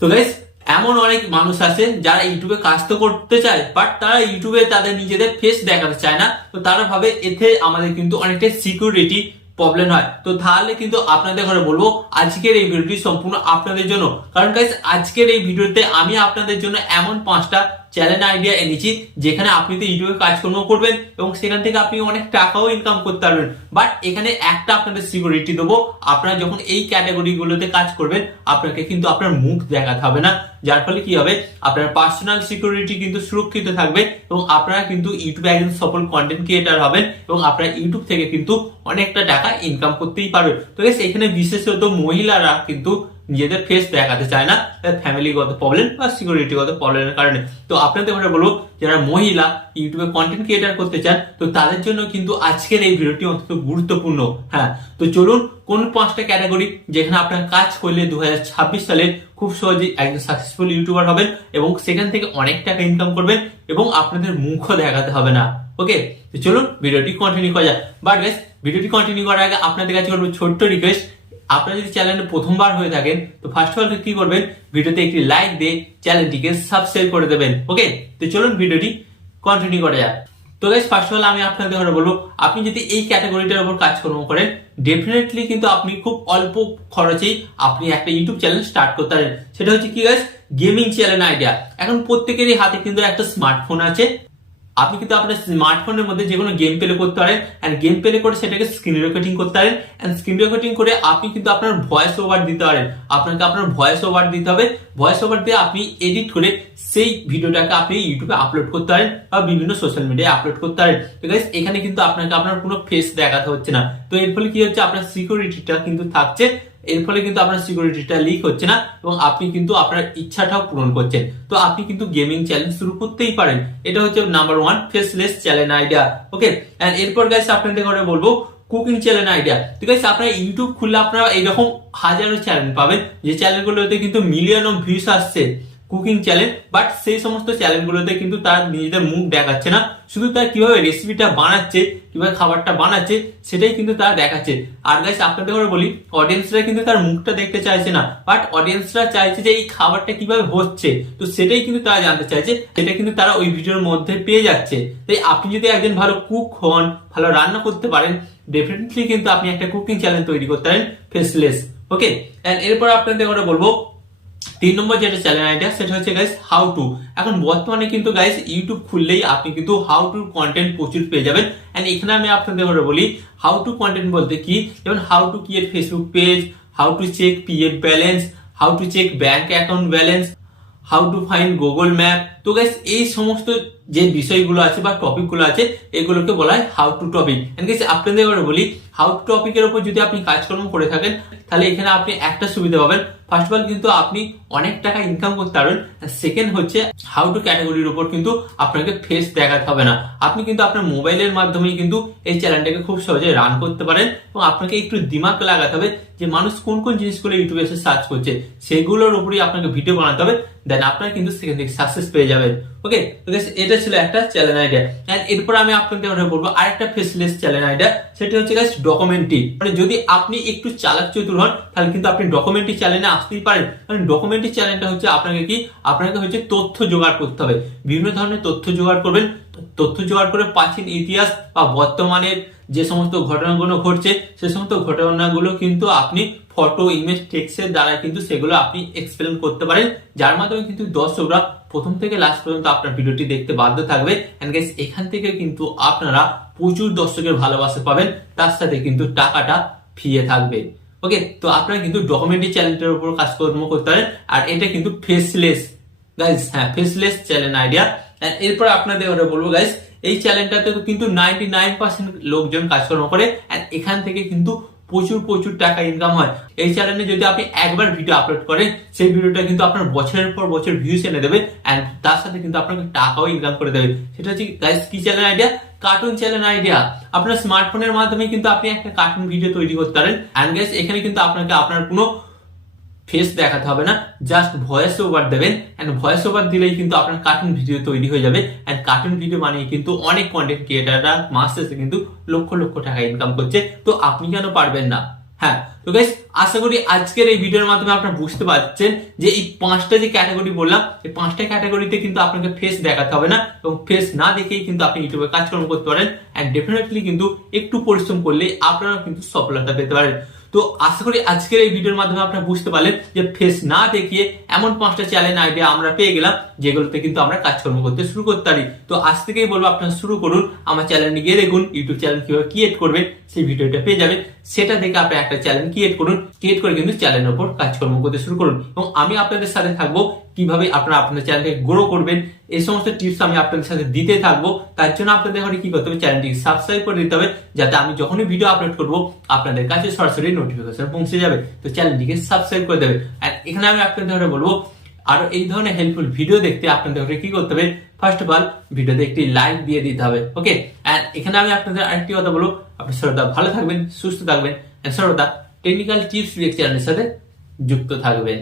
তো গাইস এমন অনেক মানুষ আছে যারা ইউটিউবে কাজ তো করতে চায়, বাট তারা ইউটিউবে তাদের নিজেদের ফেস দেখাতে চায় না। তো তারা ভাবে এতে আমাদের কিন্তু অনেকটা সিকিউরিটি প্রবলেম হয়। তো তাহলে কিন্তু আপনাদের ঘরে বলবো আজকের এই ভিডিওটি সম্পূর্ণ আপনাদের জন্য। কারণ গাইস আজকের এই ভিডিওতে আমি আপনাদের জন্য এমন 5টা চ্যালেঞ্জ আইডিয়া এনেছি যেখানে আপনি তো ইউটিউবে কাজকর্ম করবেন এবং সেখান থেকে আপনি অনেক টাকাও ইনকাম করতে পারবেন। বাট এখানে একটা আপনাদের সিকিউরিটি দেবো, আপনারা যখন এই ক্যাটাগরি গুলোতে কাজ করবেন আপনাকে কিন্তু আপনার মুখ দেখাতে হবে না, যার ফলে কি হবে আপনার পার্সোনাল সিকিউরিটি কিন্তু সুরক্ষিত থাকবে এবং আপনারা কিন্তু ইউটিউবে একজন সফল কন্টেন্ট ক্রিয়েটার হবেন এবং আপনারা ইউটিউব থেকে কিন্তু অনেকটা টাকা ইনকাম করতেই পারবেন। তো গাইস এখানে বিশেষত মহিলারা কিন্তু নিজেদের ফেস দেখাতে চায় না, ফ্যামিলিগত প্রবলেম বা সিকিউরিটিগত প্রবলেমের কারণে। তো আপনাদের ঘরে বলবো যারা মহিলা ইউটিউবে কন্টেন্ট ক্রিয়েটার করতে চান তো তাদের জন্য কিন্তু আজকের এই ভিডিওটি অত্যন্ত গুরুত্বপূর্ণ। হ্যাঁ, তো চলুন কোন 5টা ক্যাটাগরি যেখানে আপনারা কাজ করলে 2026 সালে খুব সহজেই একজন সাকসেসফুল ইউটিউবার হবেন এবং সেখান থেকে অনেক টাকা ইনকাম করবেন এবং আপনাদের মুখও দেখাতে হবে না। ওকে, তো চলুন ভিডিওটি কন্টিনিউ করা যাক। বাট গাইস ভিডিওটি কন্টিনিউ করার আগে আপনাদের কাছে করবো ছোট্ট রিকোয়েস্ট, আপনারা যদি চ্যানেলে প্রথমবার হয়ে থাকেন তো ফার্স্ট অফ অল কি করবেন, ভিডিওতে একটি লাইক দিয়ে চ্যানেলটিকে সাবস্ক্রাইব করে দেবেন। ওকে, তো চলুন ভিডিওটি কন্টিনিউ করা যাক। তো গাইস ফার্স্ট অফ অল আমি আপনাদের ঘরে বলবো আপনি যদি এই ক্যাটাগরিটার উপর কাজকর্ম করেন ডেফিনেটলি কিন্তু আপনি খুব অল্প খরচেই আপনি একটা ইউটিউব চ্যানেল স্টার্ট করতে পারেন। সেটা হচ্ছে কি গাইস, গেমিং চ্যানেল আইডিয়া। এখন প্রত্যেকেরই হাতে কিন্তু একটা স্মার্টফোন আছে, আপনি কিন্তু আপনার স্মার্টফোনের মধ্যে যে কোনো গেম প্লে করতে পারেন এন্ড গেম প্লে করে সেটাকে স্ক্রিন রেকর্ডিং করতে পারেন এন্ড স্ক্রিন রেকর্ডিং করে আপনি কিন্তু আপনার ভয়েস ওভার দিতে পারেন। আপনাকে আপনার ভয়েস ওভার দিতে হবে, ভয়েস ওভার দিয়ে আপনি এডিট করে সেই ভিডিওটাকে আপনি ইউটিউবে আপলোড করতে পারেন বা বিভিন্ন সোশ্যাল মিডিয়ায় আপলোড করতে পারেন। তো গাইস এখানে কিন্তু আপনাকে আপনার কোনো ফেস দেখাতে হচ্ছে না। তো এর ফলে কি হচ্ছে, আপনার সিকিউরিটিটা কিন্তু থাকছে, এর ফলে কিন্তু আপনার সিকিউরিটিটা লিক হচ্ছে না এবং আপনি কিন্তু আপনার ইচ্ছাটাও পূরণ করছেন। তো আপনি কিন্তু গেমিং চ্যালেঞ্জ শুরু করতেই পারেন। এটা হচ্ছে number 1 faceless challenge idea. Okay, and এরপর গাইস আপনাদের ঘরে বলবো কুকিং চ্যানেল আইডিয়া। তো গাইস আপনারা ইউটিউব খুললে আপনারা এইরকম হাজারো চ্যানেল পাবেন যে চ্যানেলগুলোতে কিন্তু মিলিয়ন অফ ভিউস আসছে কুকিং চ্যানেল, বাট সেই সমস্ত চ্যানেলগুলোতে কিন্তু তার নিজেদের মুখ দেখাচ্ছে না, শুধু তার কিভাবে রেসিপিটা বানাচ্ছে কিভাবে খাবারটা বানাচ্ছে সেটাই কিন্তু তারা দেখাচ্ছে। আর গাইস আপনাদের করে বলি অডিয়েন্সরা কিন্তু তার মুখটা দেখতে চাইছে না, বাট অডিয়েন্সরা চাইছে যে এই খাবারটা কিভাবে হচ্ছে, তো সেটাই কিন্তু তারা জানতে চাইছে, সেটা কিন্তু তারা ওই ভিডিওর মধ্যে পেয়ে যাচ্ছে। তাই আপনি যদি একজন ভালো কুক হন, ভালো রান্না করতে পারেন, ডেফিনেটলি কিন্তু আপনি একটা কুকিং চ্যানেল তৈরি করতে পারেন ফেসলেস। ওকে, এন্ড এরপর আপনাদের করে বলবো 3 নম্বর যেটা চ্যানেল আইডিয়া সেটা হচ্ছে গাইস হাউ টু। এখন বর্তমানে কিন্তু গাইস ইউটিউব খুললেই আপনি কিন্তু হাউ টু কন্টেন্ট প্রচুর পেয়ে যাবেন। এন্ড এখানে আমি আপনাদের বলি হাউ টু কন্টেন্ট বলতে কি, যেমন how to create Facebook page, how to check PF balance, how to check bank account balance, how to find Google map. তো গাইস এই সমস্ত যে বিষয়গুলো আছে বা টপিক গুলো আছে এগুলোকে বলা হয় how to topic. And guys আপনাদের বলি হাউ টু টপিকের উপর যদি আপনি কাজকর্ম করে থাকেন তাহলে এখানে আপনি একটা সুবিধা পাবেন, ফার্স্ট অফ অল কিন্তু আপনি অনেক টাকা ইনকাম করতে পারবেন, সেকেন্ড হচ্ছে হাউ টু ক্যাটাগরির উপর কিন্তু আপনাকে ফেস দেখাতে হবে না। আপনি কিন্তু আপনার মোবাইলের মাধ্যমে কিন্তু এই চ্যানেলটাকে খুব সহজে রান করতে পারেন এবং আপনাকে একটু দিমাগ লাগাতে হবে যে মানুষ কোন কোন জিনিসগুলো ইউটিউবে এসে সার্চ করছে সেগুলোর উপরই আপনাকে ভিডিও বানাতে হবে, দেন আপনারা কিন্তু সেখান থেকে সাকসেস পেয়ে যাবেন। ওকে, তো গাইস এটা ছিল একটা চ্যানেল আইডিয়া। এন্ড এরপর আমি আপনাদের বলবো আরেকটা ফেসলেস চ্যানেল আইডিয়া, সেটা হচ্ছে গাইস ডকুমেন্টারি। মানে যদি আপনি একটু চালাক চতুর হন তাহলে কিন্তু আপনি ডকুমেন্টারি চ্যানেলে আসতেই পারেন। কারণ ডকুমেন্টারি চ্যানেলটা হচ্ছে আপনাকে হচ্ছে তথ্য জোগাড় করতে হবে, বিভিন্ন ধরনের তথ্য জোগাড় করবেন, তথ্য জোগাড় করে প্রাচীন ইতিহাস বা বর্তমানের যে সমস্ত ঘটনাগুলো ঘটছে সে সমস্ত ঘটনাগুলো কিন্তু আপনি ফটো ইমেজ টেক্সটের দ্বারা কিন্তু সেগুলো আপনি এক্সপ্লেন করতে পারেন, যার মাধ্যমে কিন্তু দর্শকরা প্রথম থেকে লাস্ট পর্যন্ত আপনার ভিডিওটি দেখতে বাধ্য থাকবে। এন্ড গাইস এখান থেকে কিন্তু আপনারা প্রচুর দর্শকের ভালোবাসা পাবেন, তার সাথে কিন্তু টাকাটা ফিরে থাকবে। ওকে, তো আপনারা কিন্তু ডকুমেন্টারি চ্যানেলটার উপর কাজকর্ম করতে পারেন আর এটা কিন্তু ফেসলেস গাইস। হ্যাঁ, ফেসলেস চ্যানেল আইডিয়া। এরপর আপনাদের বলবো গাইস এই চ্যানেলটাতে কিন্তু 99% লোকজন কাজকর্ম করে এন্ড এখান থেকে কিন্তু প্রচুর প্রচুর টাকা ইনকাম হয়। এই চ্যানেলে যদি আপনি একবার ভিডিও আপলোড করেন সেই ভিডিওটা কিন্তু আপনার বছরের পর বছর ভিউজ এনে দেবে এন্ড তার সাথে কিন্তু আপনাকে টাকাও ইনকাম করে দেবে। সেটা হচ্ছে গাইস কি channel idea, cartoon channel idea. আপনার স্মার্টফোনের মাধ্যমে কিন্তু আপনি একটা কার্টুন ভিডিও তৈরি করতে পারেন এন্ড গাইস এখানে কিন্তু আপনাকে আপনার কোনো ফেস দেখাতে হবে না, জাস্ট ভয়েস ওভার দেবেন এন্ড ভয়েস ওভার দিলেই কিন্তু আপনার কার্টুন ভিডিও তৈরি হয়ে যাবে এন্ড কার্টুন ভিডিও বানিয়ে কিন্তু অনেক কন্টেন্ট ক্রিয়েটাররা মাস শেষে কিন্তু লক্ষ লক্ষ টাকা ইনকাম করছে। তো আপনি কেন পারবেন না? হ্যাঁ, তো গাইস আশা করি আজকের এই ভিডিওর মাধ্যমে আপনারা বুঝতে পারছেন যে এই 5টা যে ক্যাটাগরি বললাম, এই 5টা ক্যাটাগরিতে কিন্তু আপনাকে ফেস দেখাতে হবে না, এবং ফেস না দেখেই কিন্তু আপনি ইউটিউবে কাজকর্ম করতে পারেন। এন্ড ডেফিনেটলি কিন্তু একটু পরিশ্রম করলে আপনারা কিন্তু সফলতা পেতে পারেন। তো আশা করি আজকের এই ভিডিওর মাধ্যমে আপনারা বুঝতে পারলেন যে ফেস না দেখিয়ে এমন 5টা চ্যালেঞ্জ আইডিয়া আমরা পেয়ে গেলাম যেগুলোতে কিন্তু আমরা কাজকর্ম করতে শুরু করতে পারি। তো আজ থেকেই বলবো আপনারা শুরু করুন, আমার চ্যানেলে গিয়ে দেখুন ইউটিউব চ্যানেল কিভাবে ক্রিয়েট করবেন, সেই ভিডিওটা পেয়ে যাবেন। সেটা থেকে আপনি একটা চ্যানেল ক্রিয়েট করুন, ক্রিয়েট করে কিন্তু চ্যানেলের উপর কাজকর্ম করতে শুরু করুন, এবং আমি আপনাদের সাথে থাকবো কিভাবে আপনারা আপনার চ্যানেলকে গ্রো করবেন। এই সমস্ত টিপস আমি আপনাদের সাথে দিতে থাকবো। তার জন্য আপনাদের ঘরে কি করতে হবে, চ্যানেলটিকে সাবস্ক্রাইব করে দিতে হবে, যাতে আমি যখনই ভিডিও আপলোড করবো আপনাদের কাছে সরাসরি নোটিফিকেশন পৌঁছে যাবে। তো চ্যানেলটিকে সাবস্ক্রাইব করে দেবে। আর এখানে আমি আপনাদের ঘরে বলবো, আর এই ধরনের হেল্পফুল ভিডিও দেখতে আপনাদের ঘরে কি করতে হবে, ফার্স্ট অফ অল ভিডিওতে একটি লাইক দিয়ে দিতে হবে। ওকে, এন্ড এখানে আমি আপনাদের আরেকটি কথা বলবো, আপনি সর্বদা ভালো থাকবেন, সুস্থ থাকবেন, সর্বদা টেকনিক্যাল টিপস চ্যানেলের সাথে যুক্ত থাকবেন।